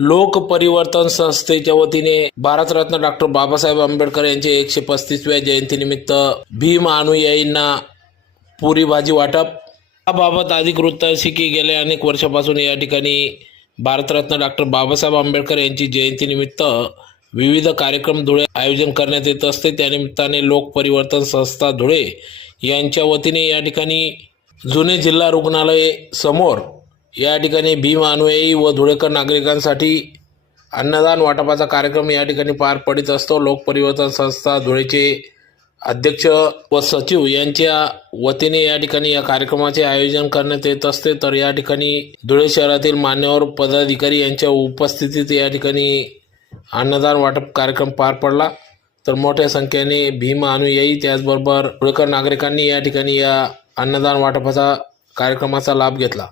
लोक परिवर्तन संस्थेच्या वतीने भारतरत्न डॉक्टर बाबासाहेब आंबेडकर यांच्या 135व्या जयंतीनिमित्त भीम अनुयायींना पुरी भाजी वाटप। याबाबत अधिक वृत्त असे की गेल्या अनेक वर्षापासून या ठिकाणी भारतरत्न डॉक्टर बाबासाहेब आंबेडकर यांची जयंतीनिमित्त विविध कार्यक्रम धुळे आयोजन करण्यात येत असते। त्यानिमित्ताने लोक परिवर्तन संस्था धुळे यांच्या वतीने या ठिकाणी जुने जिल्हा रुग्णालय समोर या ठिकाणी भीम अनुयायी व धुळेकर नागरिकांसाठी अन्नदान वाटपाचा कार्यक्रम या ठिकाणी पार पडित असतो। लोक परिवर्तन संस्था धुळेचे अध्यक्ष व सचिव यांच्या वतीने या ठिकाणी या कार्यक्रमाचे आयोजन करण्यात येत असते। तर या ठिकाणी धुळे शहरातील मान्यवर पदाधिकारी यांच्या उपस्थितीत या ठिकाणी अन्नदान वाटप कार्यक्रम पार पडला। तर मोठ्या संख्येने भीम अनुयायी त्याचबरोबर धुळेकर नागरिकांनी या ठिकाणी या अन्नदान वाटपाचा कार्यक्रमाचा लाभ घेतला।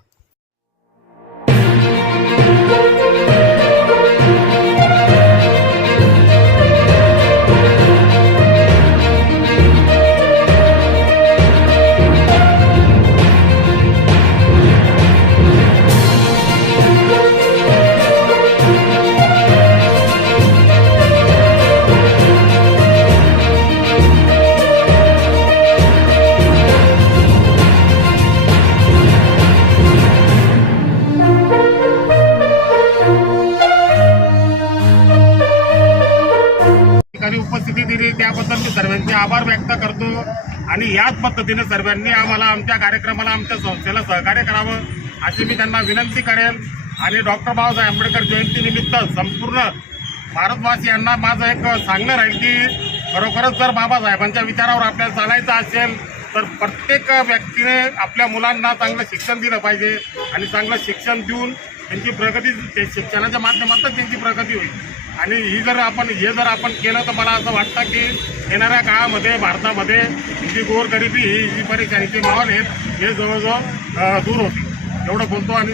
उपस्थिती दिली त्याबद्दल मी सर्वांचे आभार व्यक्त करतो आणि याच पद्धतीने सर्वांनी आम्हाला आमच्या कार्यक्रमाला आमच्या संस्थेला सहकार्य करावं अशी मी त्यांना विनंती करेन। आणि डॉक्टर बाबासाहेब आंबेडकर जयंतीनिमित्त संपूर्ण भारतवासियांना माझं एक सांगणं राहील की खरोखरच जर बाबासाहेबांच्या विचारावर आपल्याला चालायचं असेल तर प्रत्येक व्यक्तीने आपल्या मुलांना चांगलं शिक्षण दिलं पाहिजे आणि चांगलं शिक्षण देऊन त्यांची प्रगती शिक्षणाच्या माध्यमातून त्यांची प्रगती होईल। आणि हे जर आपण केलं तर मला असं वाटतं की येणाऱ्या काळामध्ये भारतामध्ये जी गोरगरिबी ही जी परेशानीची माहोल आहे हे जवळजवळ दूर होती। एवढं बोलतो आणि